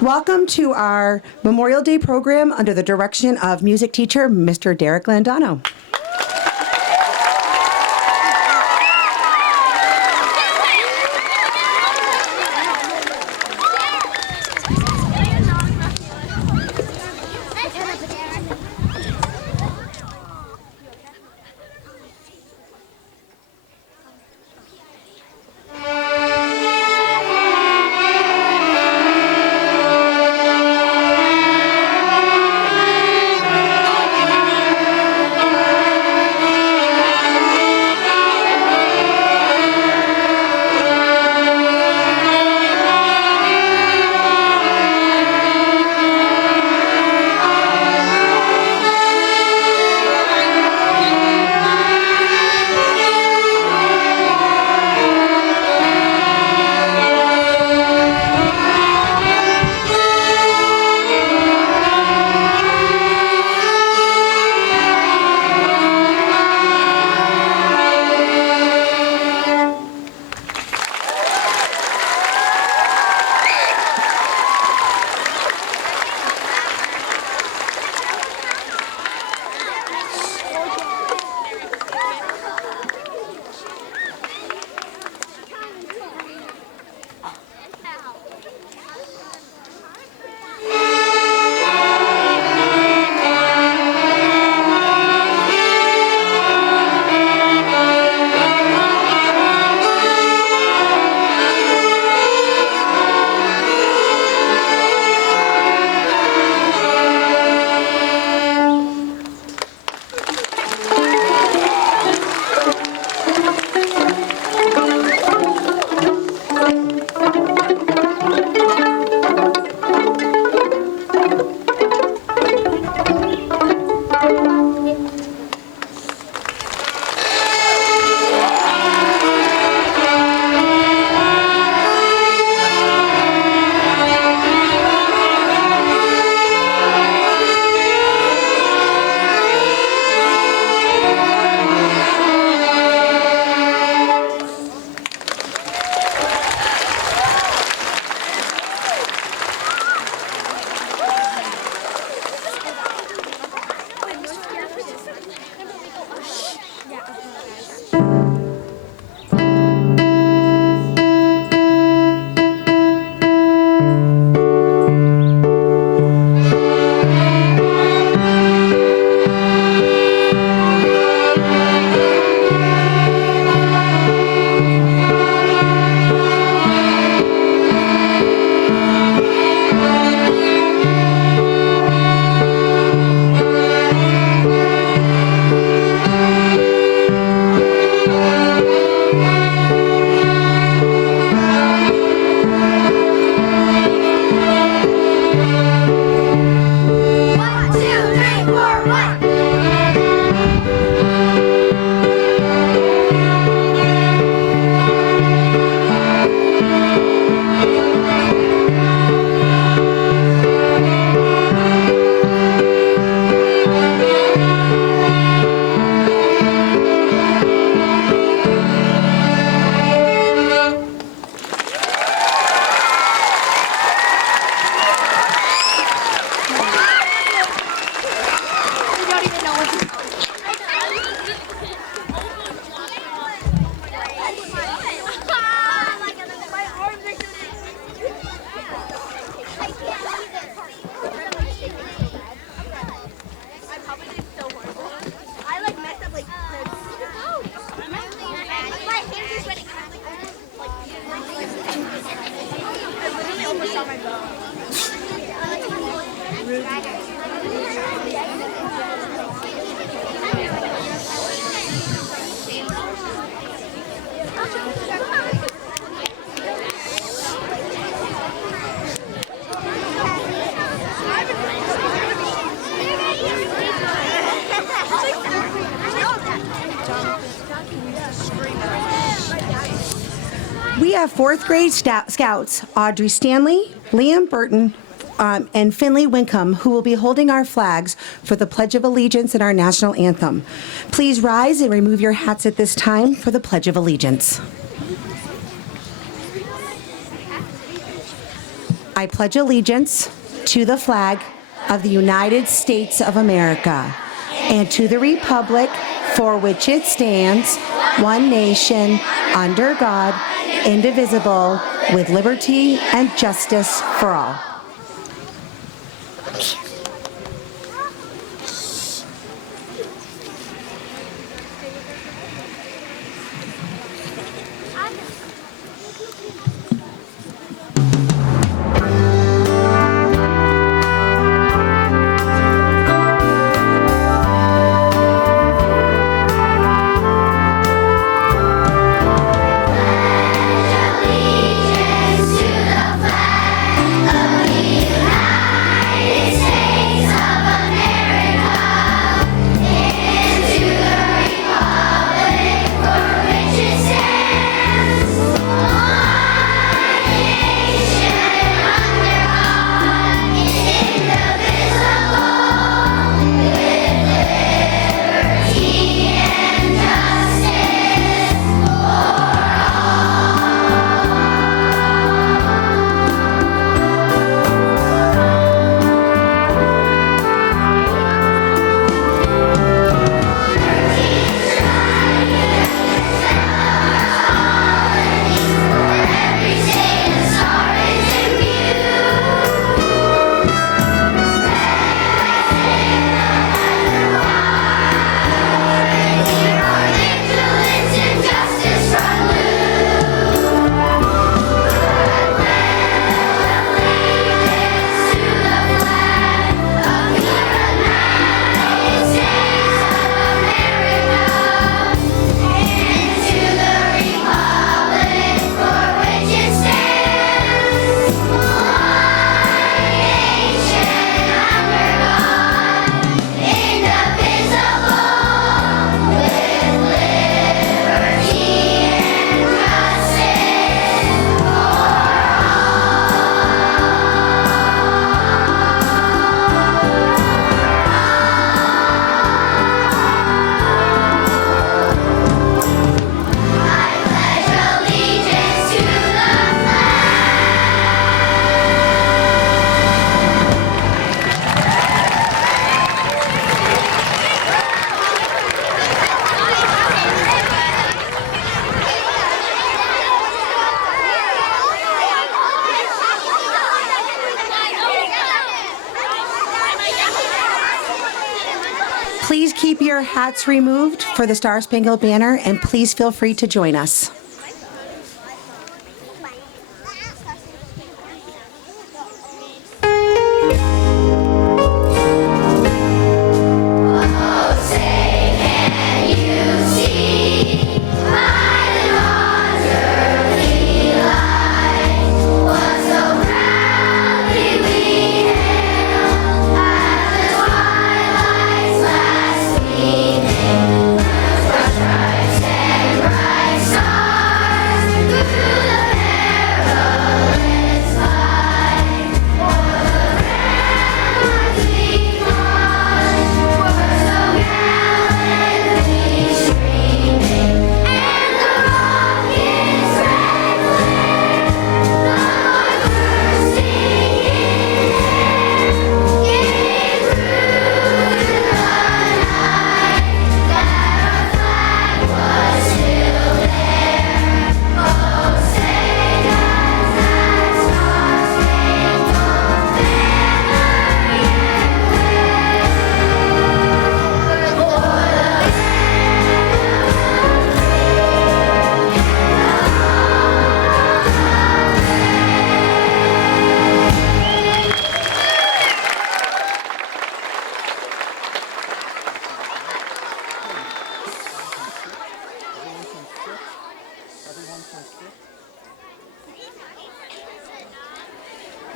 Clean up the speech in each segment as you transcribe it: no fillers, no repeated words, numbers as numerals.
Welcome to our Memorial Day program under the direction of music teacher, Mr. Derek Landano. We have fourth grade scouts, Audrey Stanley, Liam Burton, and Finley Wincombe, who will be holding our flags for the Pledge of Allegiance and our national anthem. Please rise and remove your hats at this time for the Pledge of Allegiance. I pledge allegiance to the flag of the United States of America and to the republic for which it stands, one nation, under God, indivisible, with liberty and justice for all. Please keep your hats removed for the Star Spangled Banner, and please feel free to join us.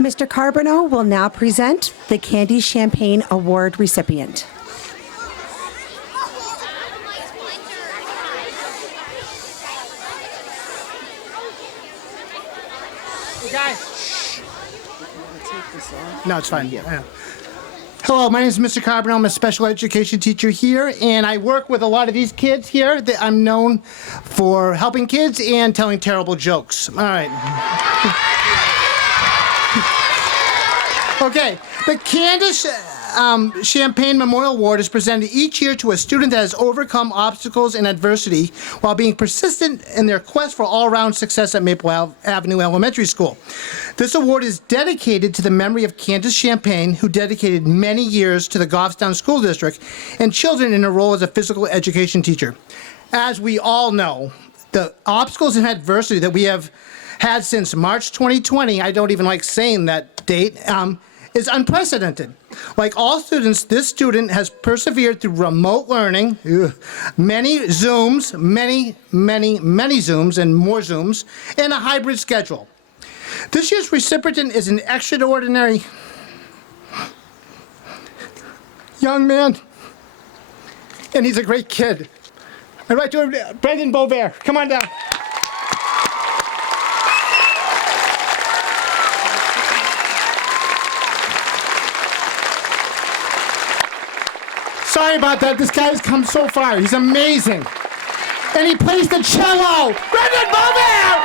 Mr. Carbonneau will now present the Candy Champagne Award recipient. Hey guys. No, it's fine. Yeah. Hello, my name is Mr. Carbonneau. I'm a special education teacher here, and I work with a lot of these kids here. I'm known for helping kids and telling terrible jokes. All right. Okay, the Candace Champagne Memorial Award is presented each year to a student that has overcome obstacles and adversity while being persistent in their quest for all-around success at Maple Avenue Elementary School. This award is dedicated to the memory of Candace Champagne, who dedicated many years to the Goffstown School District and children in her role as a physical education teacher. As we all know, the obstacles and adversity that we have had since March 2020, I don't even like saying that date, is unprecedented. Like all students, this student has persevered through remote learning, many Zooms, many Zooms and more Zooms, and a hybrid schedule. This year's recipient is an extraordinary young man, and he's a great kid. I'd like to, Brendan Bovair, come on down. Sorry about that. This guy has come so far. He's amazing. And he plays the cello. Brendan Bovair!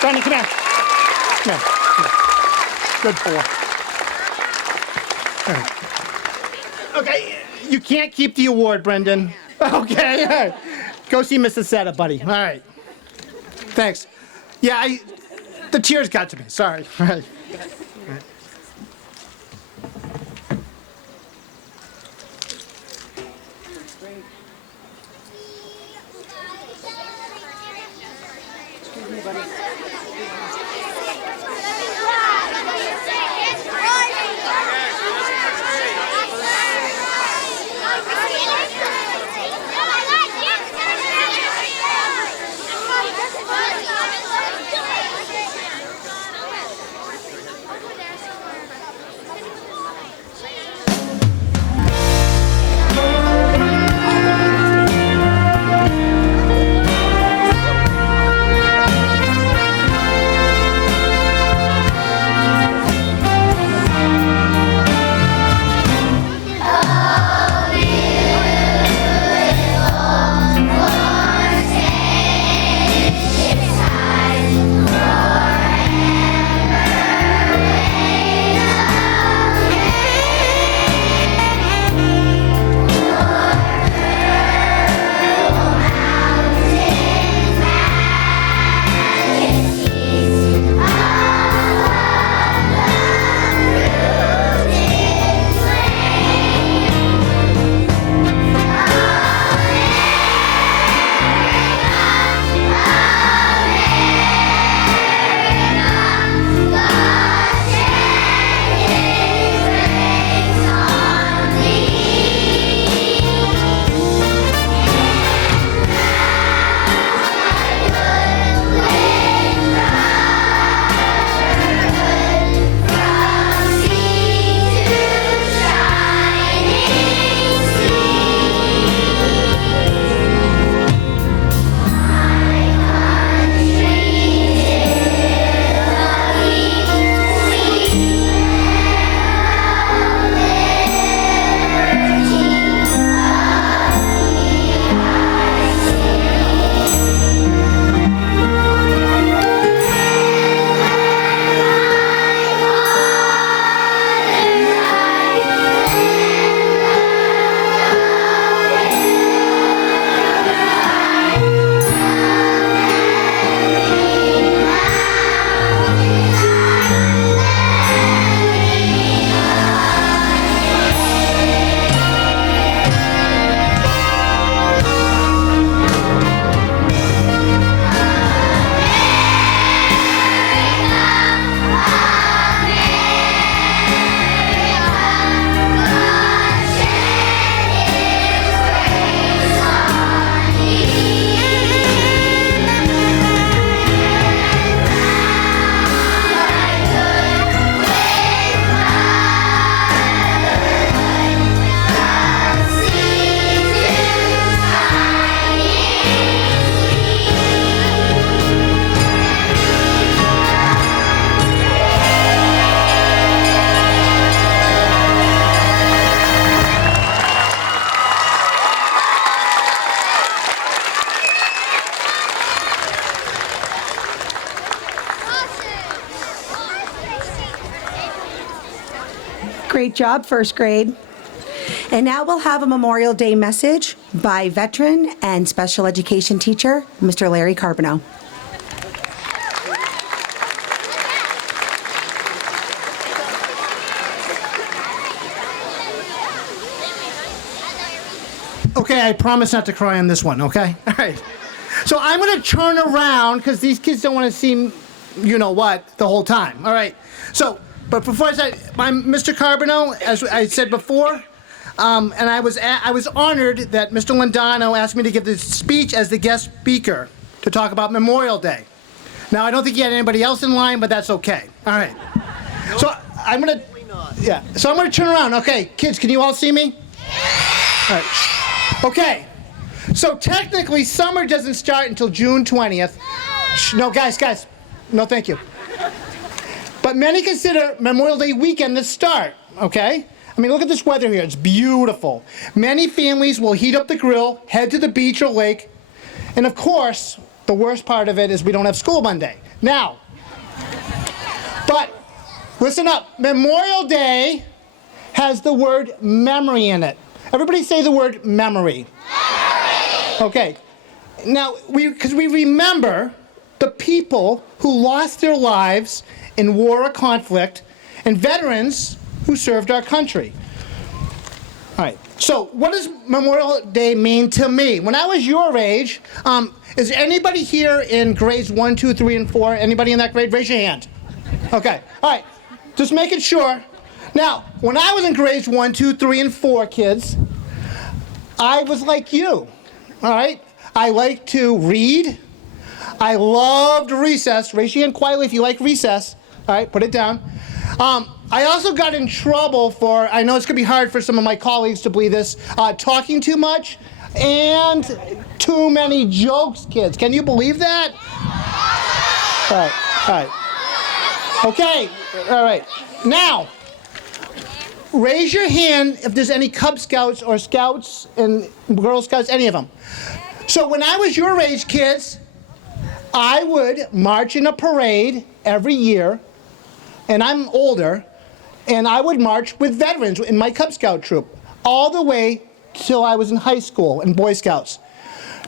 Brendan, come here. Come here. Good boy. Okay, you can't keep the award, Brendan. Okay, all right. Go see Mrs. Setta, buddy. All right. Thanks. Yeah, the tears got to me. Sorry. All right. job, first grade. And now we'll have a Memorial Day message by veteran and special education teacher, Mr. Larry Carbonell. Okay, I promise not to cry on this one, okay? All right. So I'm going to turn around because these kids don't want to see, you know what, the whole time. All right. So, but before I say, I'm Mr. Carbonell, as I said before, and I was honored that Mr. Lindano asked me to give this speech as the guest speaker to talk about Memorial Day. Now, I don't think he had anybody else in line, but that's okay. All right. So I'm going to, yeah. So I'm going to turn around. Okay, kids, can you all see me? All right. Okay, so technically summer doesn't start until June 20th. No, guys, no thank you. But many consider Memorial Day weekend the start, okay? I mean, look at this weather here, it's beautiful. Many families will heat up the grill, head to the beach or lake, and of course, the worst part of it is we don't have school Monday. Now, but listen up, Memorial Day has the word memory in it. Everybody say the word memory. Memory! Okay. Now, because we remember the people who lost their lives in war or conflict and veterans who served our country. All right. So what does Memorial Day mean to me? When I was your age, is anybody here in grades 1, 2, 3, and 4? Anybody in that grade? Raise your hand. Okay. All right. Just making sure. Now, when I was in grades 1, 2, 3, and 4, kids, I was like you, all right? I liked to read. I loved recess. Raise your hand quietly if you like recess. All right, put it down. I also got in trouble for, I know it's going to be hard for some of my colleagues to believe this, talking too much and too many jokes, kids. Can you believe that? All right. Okay, all right. Now, raise your hand if there's any Cub Scouts or Scouts and Girl Scouts, any of them. So when I was your age, kids, I would march in a parade every year, and I'm older, and I would march with veterans in my Cub Scout troop all the way till I was in high school and Boy Scouts.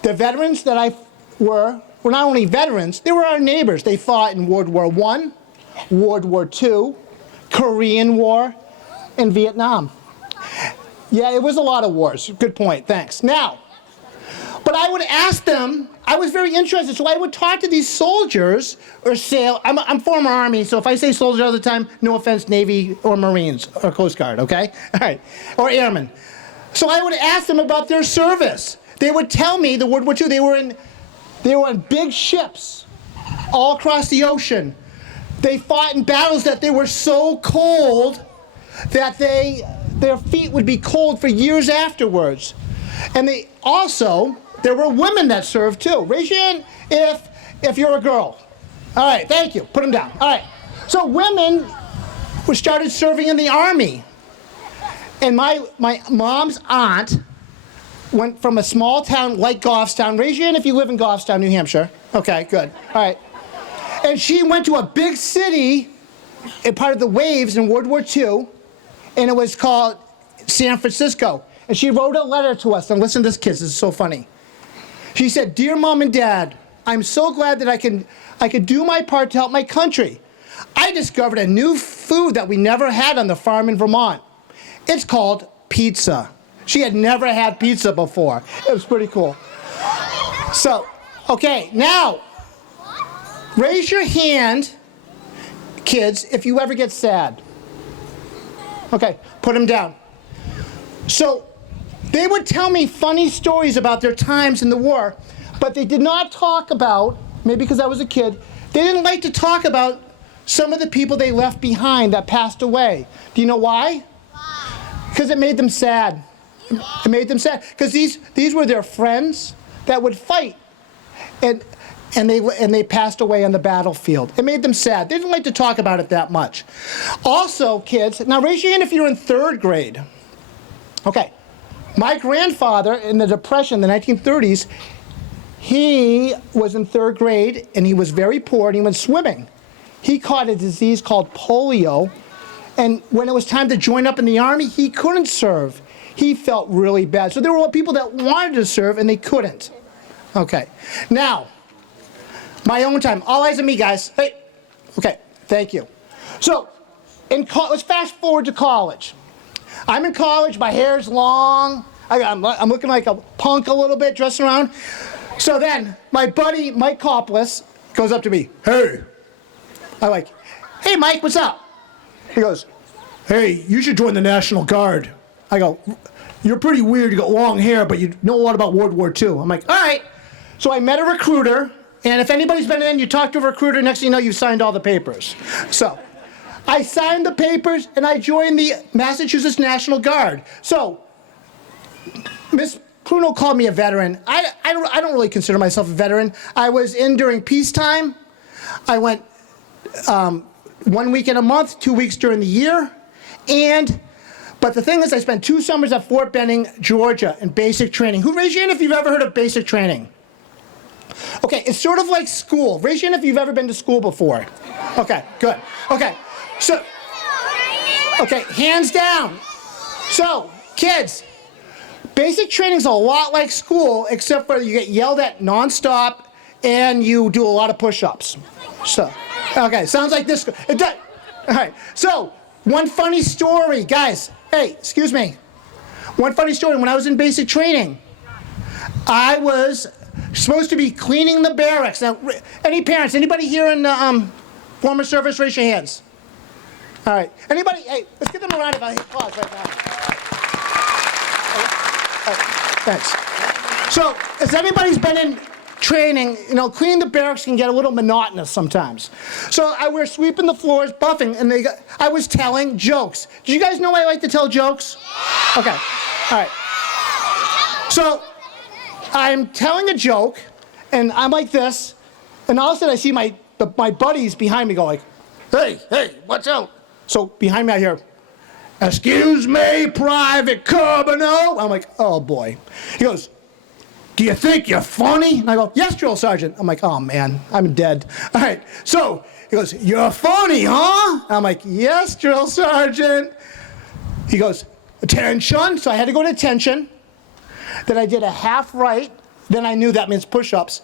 The veterans that I were not only veterans, they were our neighbors. They fought in World War I, World War II, Korean War, and Vietnam. Yeah, it was a lot of wars. Good point, thanks. Now, but I would ask them, I was very interested, so I would talk to these soldiers or I'm former Army, so if I say soldier all the time, no offense, Navy or Marines or Coast Guard, okay? All right, or Airmen. So I would ask them about their service. They would tell me the World War II, they were on big ships all across the ocean. They fought in battles that they were so cold that their feet would be cold for years afterwards. And there were women that served too. Raise your hand if you're a girl. All right, thank you. Put them down. All right. So women started serving in the Army. And my mom's aunt went from a small town like Goffstown. Raise your hand if you live in Goffstown, New Hampshire. Okay, good. All right. And she went to a big city, a part of the waves in World War II, and it was called San Francisco. And she wrote a letter to us. And listen to this, kids. This is so funny. She said, "Dear Mom and Dad, I'm so glad that I could do my part to help my country. I discovered a new food that we never had on the farm in Vermont. It's called pizza." She had never had pizza before. It was pretty cool. So, okay, now, raise your hand, kids, if you ever get sad. Okay, put them down. So, they would tell me funny stories about their times in the war, but they did not talk about, maybe because I was a kid, they didn't like to talk about some of the people they left behind that passed away. Do you know why? Because it made them sad. It made them sad. Because these were their friends that would fight, and they passed away on the battlefield. It made them sad. They didn't like to talk about it that much. Also, kids, now raise your hand if you're in 3rd grade. Okay. My grandfather, in the Depression, the 1930s, he was in 3rd grade, and he was very poor, and he went swimming. He caught a disease called polio, And when it was time to join up in the Army, he couldn't serve. He felt really bad. So there were people that wanted to serve and they couldn't. Okay. Now, my own time. All eyes on me, guys. Hey. Okay. Thank you. So, let's fast forward to college. I'm in college. My hair's long. I'm looking like a punk a little bit, dressing around. So then, my buddy Mike Koppelus goes up to me. Hey. I'm like, hey, Mike, what's up? He goes, hey, you should join the National Guard. I go, you're pretty weird. You got long hair, but you know a lot about World War II. I'm like, all right. So I met a recruiter, and if anybody's been in, you talk to a recruiter, next thing you know, you signed all the papers. So I signed the papers, and I joined the Massachusetts National Guard. So Miss Pruno called me a veteran. I don't really consider myself a veteran. I was in during peacetime. I went 1 week in a month, 2 weeks during the year. But the thing is, I spent 2 summers at Fort Benning, Georgia, in basic training. Who, raise your hand if you've ever heard of basic training? Okay, it's sort of like school. Raise your hand if you've ever been to school before. Okay, good. Okay, so, okay, hands down. So, kids, basic training's a lot like school, except for you get yelled at nonstop and you do a lot of push-ups. So, okay, sounds like this. It does. All right, so, one funny story, guys. Hey, excuse me. One funny story. When I was in basic training, I was supposed to be cleaning the barracks. Now, any parents, anybody here in former service, raise your hands. All right. Anybody? Hey, let's give them a round of applause right now. Thanks. So, as anybody's been in training, you know, cleaning the barracks can get a little monotonous sometimes. So I was sweeping the floors, buffing, and I was telling jokes. Do you guys know I like to tell jokes? Okay. All right. So I'm telling a joke, and I'm like this, and all of a sudden I see my buddies behind me go like, hey, what's up? So behind me I hear, excuse me, Private Carbonell. I'm like, oh boy. He goes, do you think you're funny? And I go, yes, Drill Sergeant. I'm like, oh man, I'm dead. All right, so he goes, you're funny, huh? I'm like, yes, Drill Sergeant. He goes, attention. So I had to go to attention. Then I did a half right. Then I knew that means push-ups.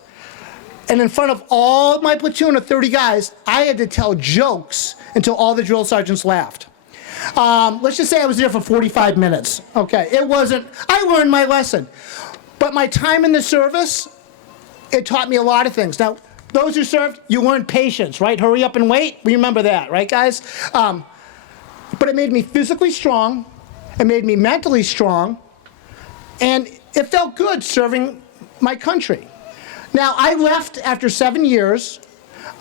And in front of all my platoon of 30 guys, I had to tell jokes until all the drill sergeants laughed. Let's just say I was there for 45 minutes. Okay, I learned my lesson. But my time in the service, it taught me a lot of things. Now, those who served, you learned patience, right? Hurry up and wait. We remember that, right, guys? But it made me physically strong. It made me mentally strong. And it felt good serving my country. Now, I left after 7 years.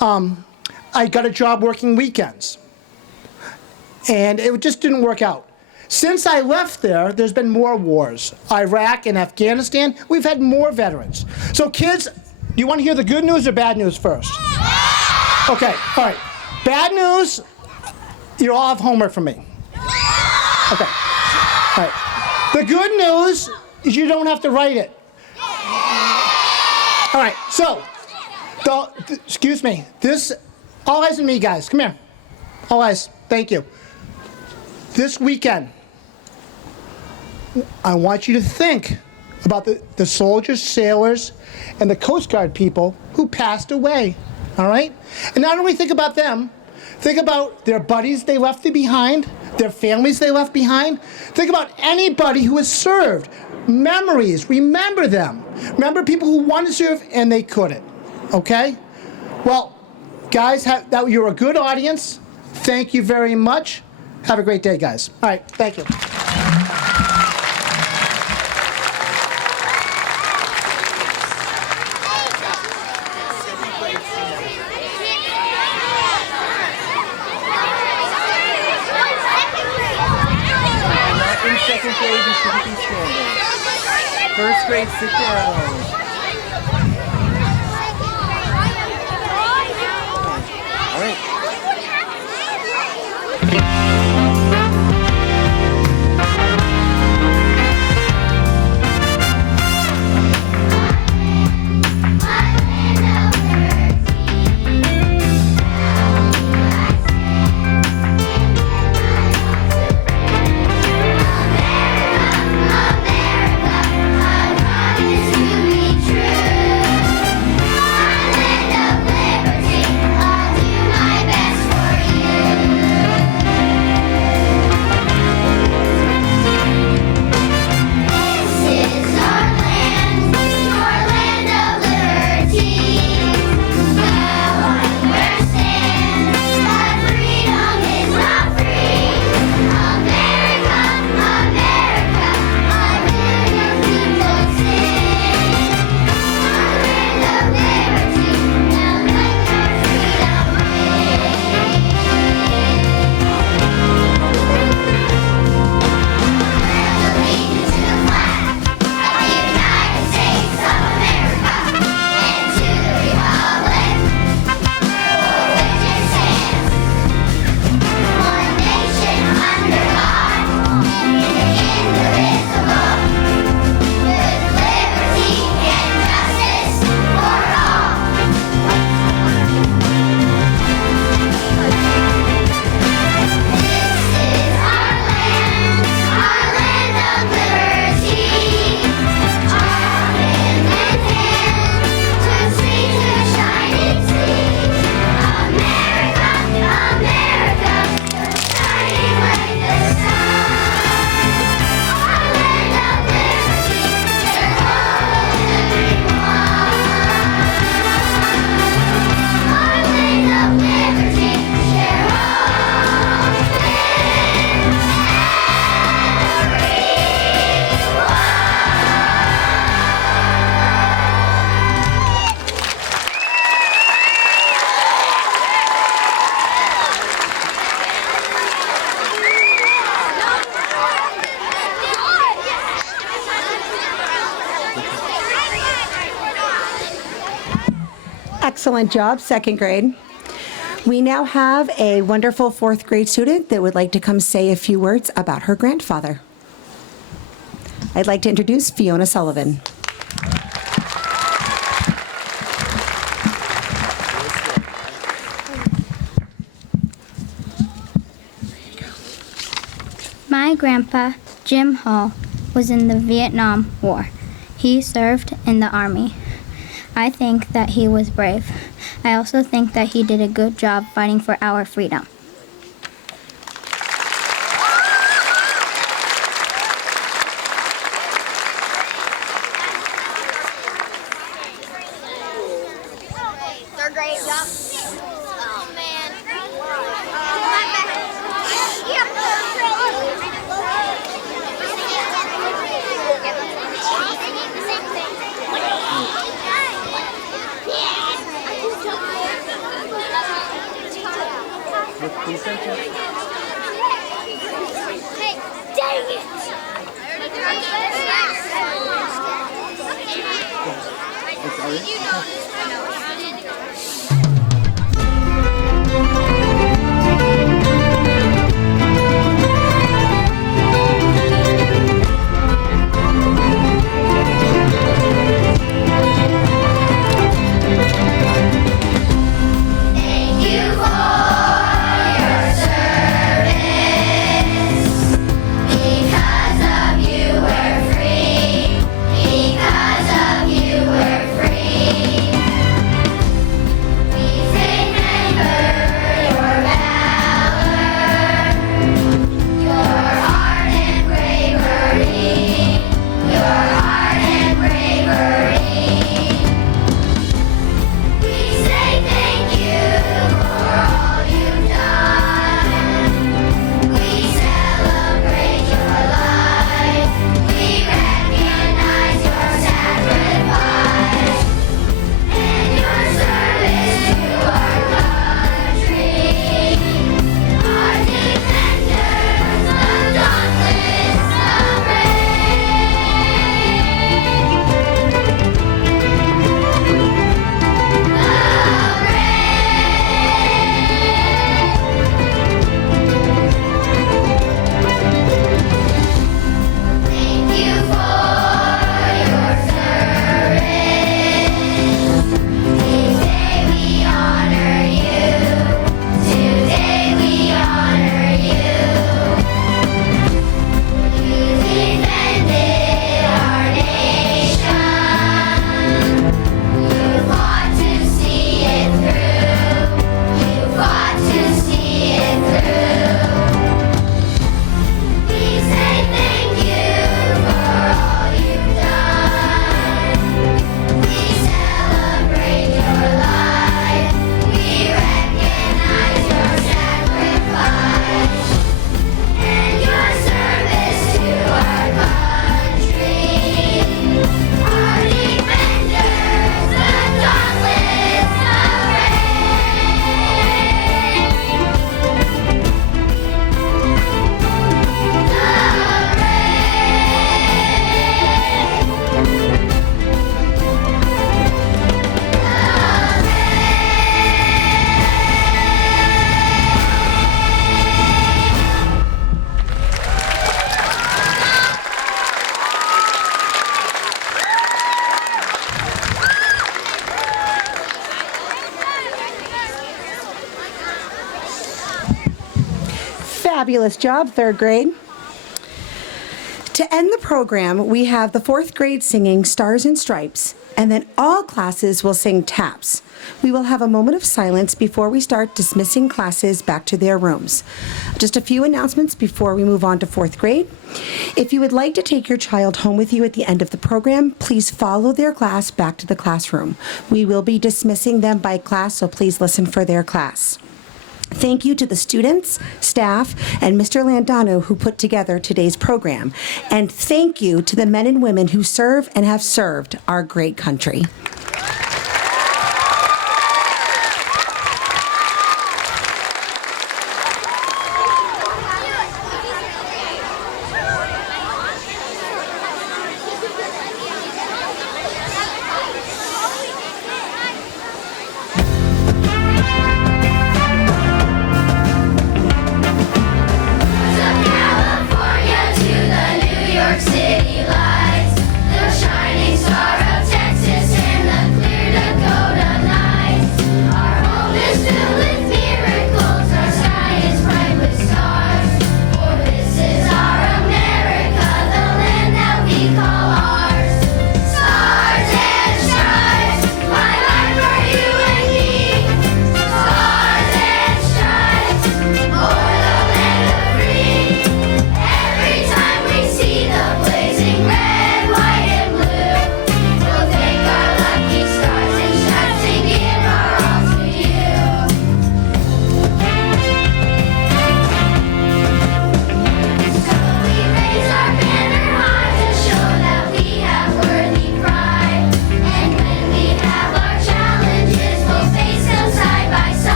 I got a job working weekends. And it just didn't work out. Since I left there, there's been more wars. Iraq and Afghanistan, we've had more veterans. So kids, do you want to hear the good news or bad news first? Okay, all right. Bad news, you all have homework from me. Okay, all right. The good news is you don't have to write it. All right, so, excuse me, all eyes on me, guys, come here. All eyes, thank you. This weekend, I want you to think about the soldiers, sailors, and the Coast Guard people who passed away, all right? And not only think about them, think about their buddies they left behind, their families they left behind. Think about anybody who has served. Memories, remember them. Remember people who wanted to serve and they couldn't, okay? Well, guys, you're a good audience. Thank you very much. Have a great day, guys. All right, thank you. In second grade, you shouldn't be standing. First grade, sit down. All right. Excellent job, second grade. We now have a wonderful fourth grade student that would like to come say a few words about her grandfather. I'd like to introduce Fiona Sullivan. My grandpa, Jim Hall, was in the Vietnam War. He served in the Army. I think that he was brave. I also think that he did a good job fighting for our freedom. Third grade, yup. Oh man. Please don't touch. Hey, dang it! It's already. Thank you for your service. Because of you we're free. Because of you we're free. Please remember your valor, your heart and bravery, your heart and bravery. We say thank you for all you've done. We celebrate your life. We recognize your sacrifice and your service to our country. Our defenders, the dauntless Thank you for your service. Today we honor you. Today we honor you. You defended our nation. You fought to see it through. You fought to see it through. We say thank you for all you've done. We celebrate your life. We recognize your sacrifice and your service to our country. Our defenders, the dauntless Fabulous job, third grade. To end the program, we have the fourth grade singing Stars and Stripes, and then all classes will sing Taps. We will have a moment of silence before we start dismissing classes back to their rooms. Just a few announcements before we move on to fourth grade. If you would like to take your child home with you at the end of the program, please follow their class back to the classroom. We will be dismissing them by class, so please listen for their class. Thank you to the students, staff, and Mr. Landano who put together today's program. And thank you to the men and women who serve and have served our great country.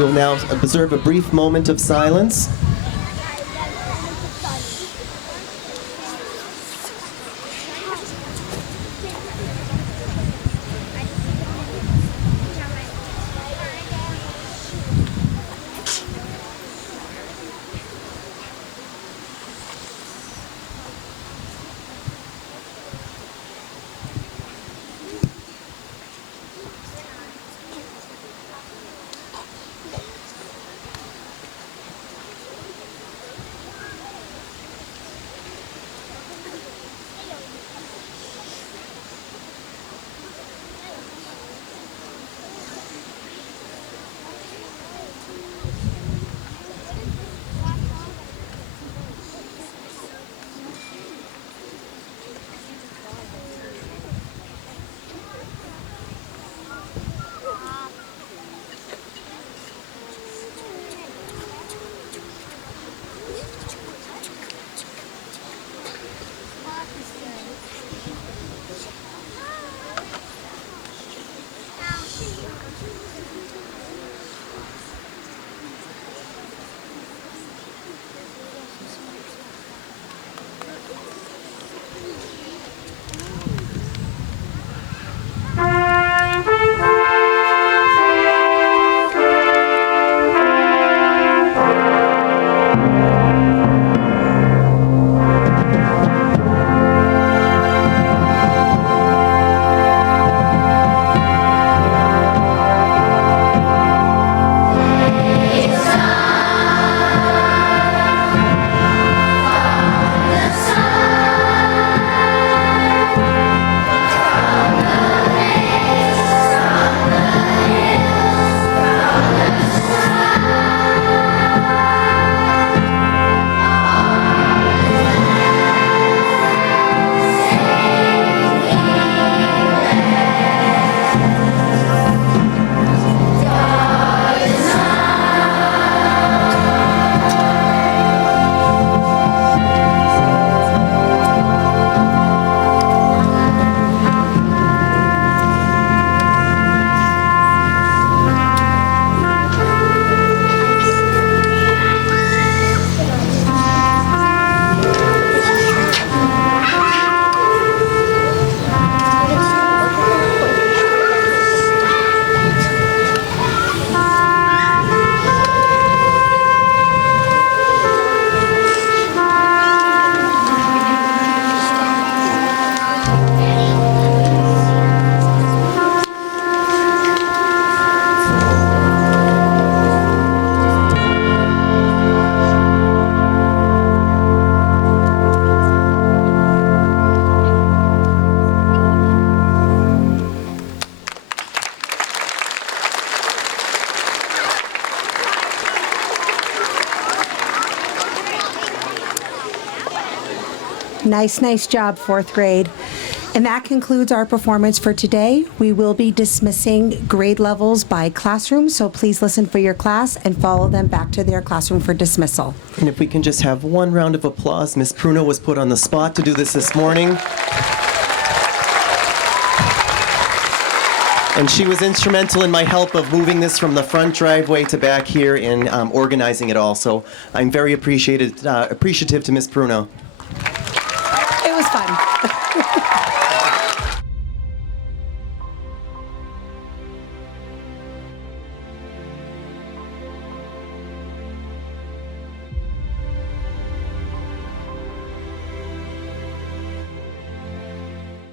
We will now observe a brief moment of silence. Nice job, fourth grade. And that concludes our performance for today. We will be dismissing grade levels by classroom, so please listen for your class and follow them back to their classroom for dismissal. And if we can just have one round of applause. Miss Pruno was put on the spot to do this morning. And she was instrumental in my help of moving this from the front driveway to back here and organizing it all. So I'm very appreciative to Miss Pruno. It was fun.